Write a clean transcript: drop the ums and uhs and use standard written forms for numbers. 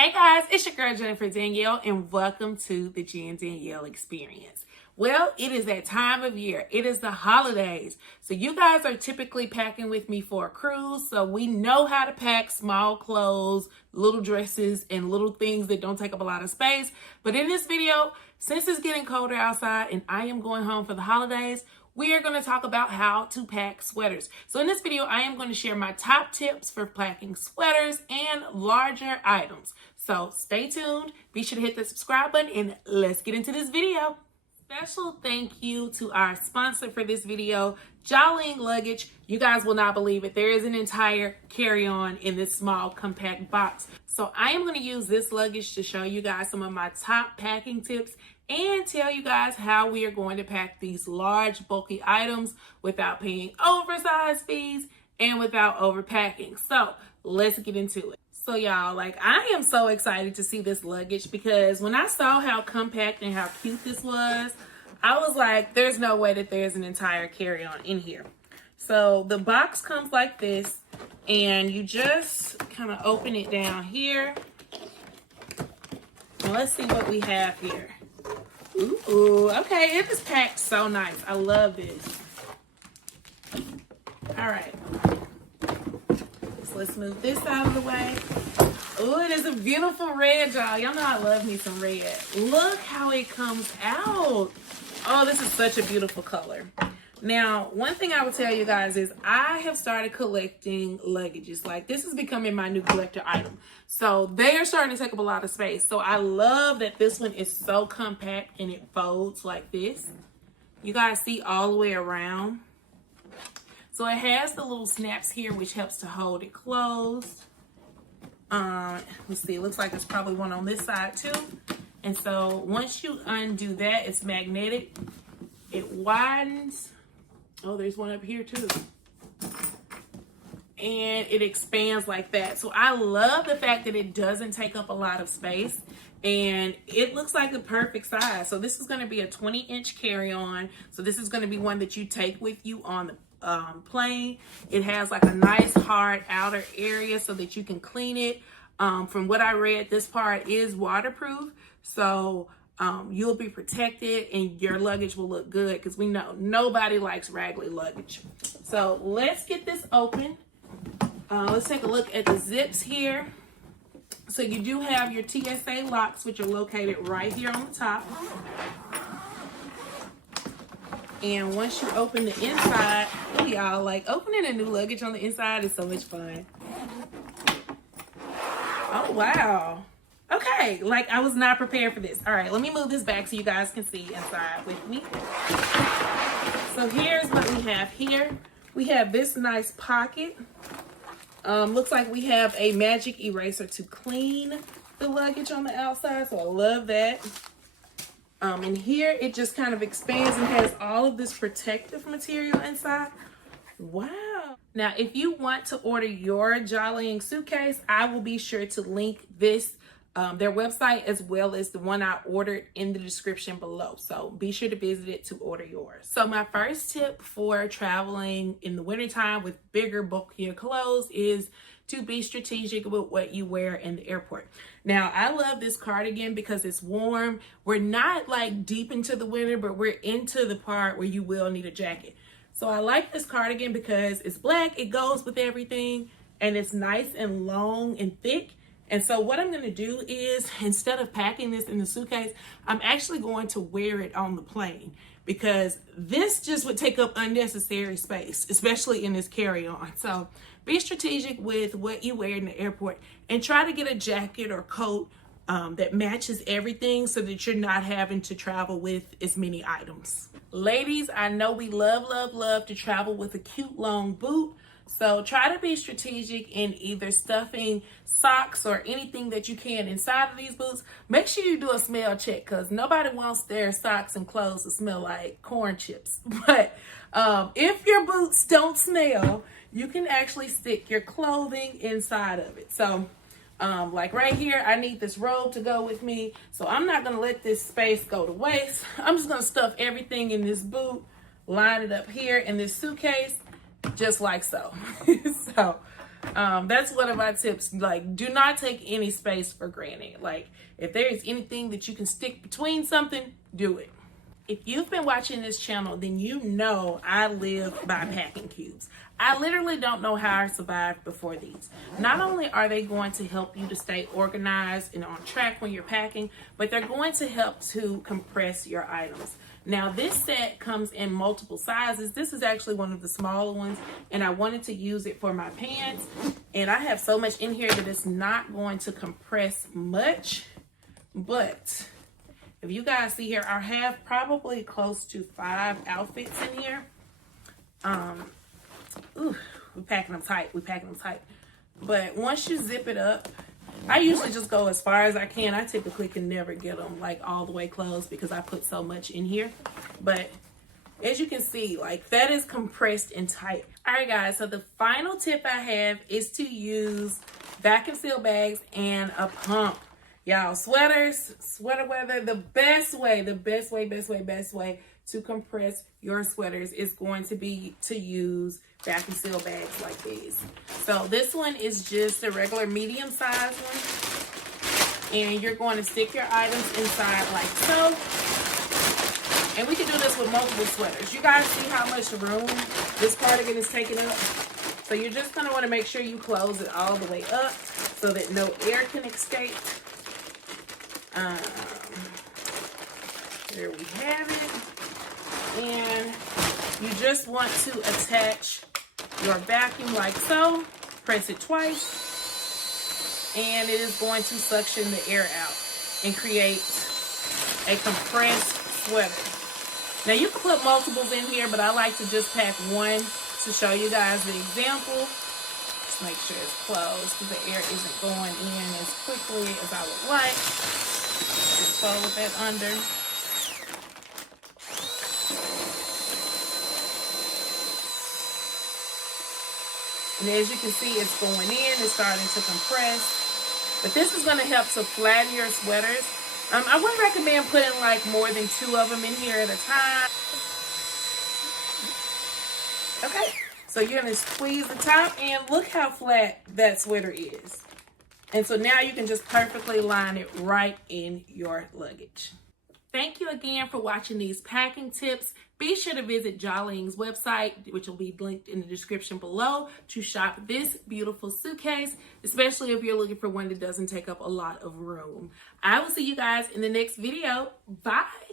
Hey guys, it's your girl Jennifer Danielle and welcome to the Jen Danielle Experience. Well, it is that time of year. It is the holidays. So you guys are typically packing with me for a cruise. So we know how to pack small clothes, little dresses, and little things that don't take up a lot of space. But in this video, since it's getting colder outside and I am going home for the holidays, we are going to talk about how to pack sweaters. So in this video, I am going to share my top tips for packing sweaters and larger items. So stay tuned, be sure to hit the subscribe button, and let's get into this video. Special thank you to our sponsor for this video, JOLLYING Luggage. You guys will not believe it. There is an entire carry-on in this small compact box. So I am going to use this luggage to show you guys some of my top packing tips and tell you guys how we are going to pack these large, bulky items without paying oversized fees and without overpacking. So let's get into it. So y'all, I am so excited to see this luggage because when I saw how compact and how cute this was, I was like, there's no way that there's an entire carry-on in here. So the box comes like this, and you just kind of open it down here. And let's see what we have here. Ooh, okay, it is packed so nice. I love this. All right. So let's move this out of the way. Oh, it is a beautiful red, y'all. Y'all know I love me some red. Look how it comes out. Oh, this is such a beautiful color. Now, one thing I will tell you guys is I have started collecting luggages. Like, this is becoming my new collector item. So they are starting to take up a lot of space. So I love that this one is so compact and it folds like this. You guys see all the way around. So it has the little snaps here, which helps to hold it closed. Let's see, it looks like there's probably one on this side too. And so once you undo that, it's magnetic. It widens. Oh, there's one up here too. And it expands like that. So I love the fact that it doesn't take up a lot of space. And it looks like the perfect size. So this is going to be a 20-inch carry-on. So this is going to be one that you take with you on the plane. It has like a nice hard outer area so that you can clean it. From what I read, this part is waterproof. So you'll be protected and your luggage will look good because we know nobody likes raggedy luggage. So let's get this open. Let's take a look at the zips here. So you do have your TSA locks, which are located right here on the top. And once you open the inside, oh y'all, like opening a new luggage on the inside is so much fun. Oh wow. Okay, like I was not prepared for this. All right, let me move this back so you guys can see inside with me. So here's what we have here. We have this nice pocket. Looks like we have a magic eraser to clean the luggage on the outside, so I love that. And here it just kind of expands and has all of this protective material inside. Wow. Now, if you want to order your Jollying suitcase, I will be sure to link this, their website, as well as the one I ordered in the description below. So be sure to visit it to order yours. So my first tip for traveling in the wintertime with bigger, bulkier clothes is to be strategic with what you wear in the airport. Now, I love this cardigan because it's warm. We're not like deep into the winter, but we're into the part where you will need a jacket. So I like this cardigan because it's black, it goes with everything, and it's nice and long and thick. And so what I'm gonna do is, instead of packing this in the suitcase, I'm actually going to wear it on the plane because this just would take up unnecessary space, especially in this carry-on. So be strategic with what you wear in the airport and try to get a jacket or coat that matches everything so that you're not having to travel with as many items. Ladies, I know we love, love, love to travel with a cute long boot. So try to be strategic in either stuffing socks or anything that you can inside of these boots. Make sure you do a smell check because nobody wants their socks and clothes to smell like corn chips. But if your boots don't smell, you can actually stick your clothing inside of it. So like right here, I need this robe to go with me. So I'm not going to let this space go to waste. I'm just going to stuff everything in this boot, line it up here in this suitcase, just like so. So That's one of my tips. Like, do not take any space for granted. Like, if there is anything that you can stick between something, do it. If you've been watching this channel, then you know I live by packing cubes. I literally don't know how I survived before these. Not only are they going to help you to stay organized and on track when you're packing, but they're going to help to compress your items. Now, this set comes in multiple sizes. This is actually one of the smaller ones, and I wanted to use it for my pants. And I have so much in here that it's not going to compress much, but if you guys see here, I have probably close to 5 outfits in here. Ooh, we're packing them tight. But once you zip it up, I usually just go as far as I can. I typically can never get them like all the way closed because I put so much in here. But as you can see, like that is compressed and tight. All right, guys, so the final tip I have is to use vacuum seal bags and a pump. Y'all, sweaters, sweater weather, the best way to compress your sweaters is going to be to use vacuum seal bags like these. So this one is just a regular medium size one. And you're going to stick your items inside like so. And we can do this with multiple sweaters. You guys see how much room this cardigan is taking up? So you're just going to want to make sure you close it all the way up so that no air can escape. There we have it. And you just want to attach your vacuum like so. Press it twice. And it is going to suction the air out and create a compressed sweater. Now you can put multiples in here, but I like to just pack one to show you guys the example. Just make sure it's closed because the air isn't going in as quickly as I would like. Just fold that under. And as you can see, it's going in, it's starting to compress. But this is going to help to flatten your sweaters. I wouldn't recommend putting like more than 2 of them in here at a time. Okay, so you're going to squeeze the top and look how flat that sweater is. And so now you can just perfectly line it right in your luggage. Thank you again for watching these packing tips. Be sure to visit Jollying's website, which will be linked in the description below, to shop this beautiful suitcase, especially if you're looking for one that doesn't take up a lot of room. I will see you guys in the next video. Bye.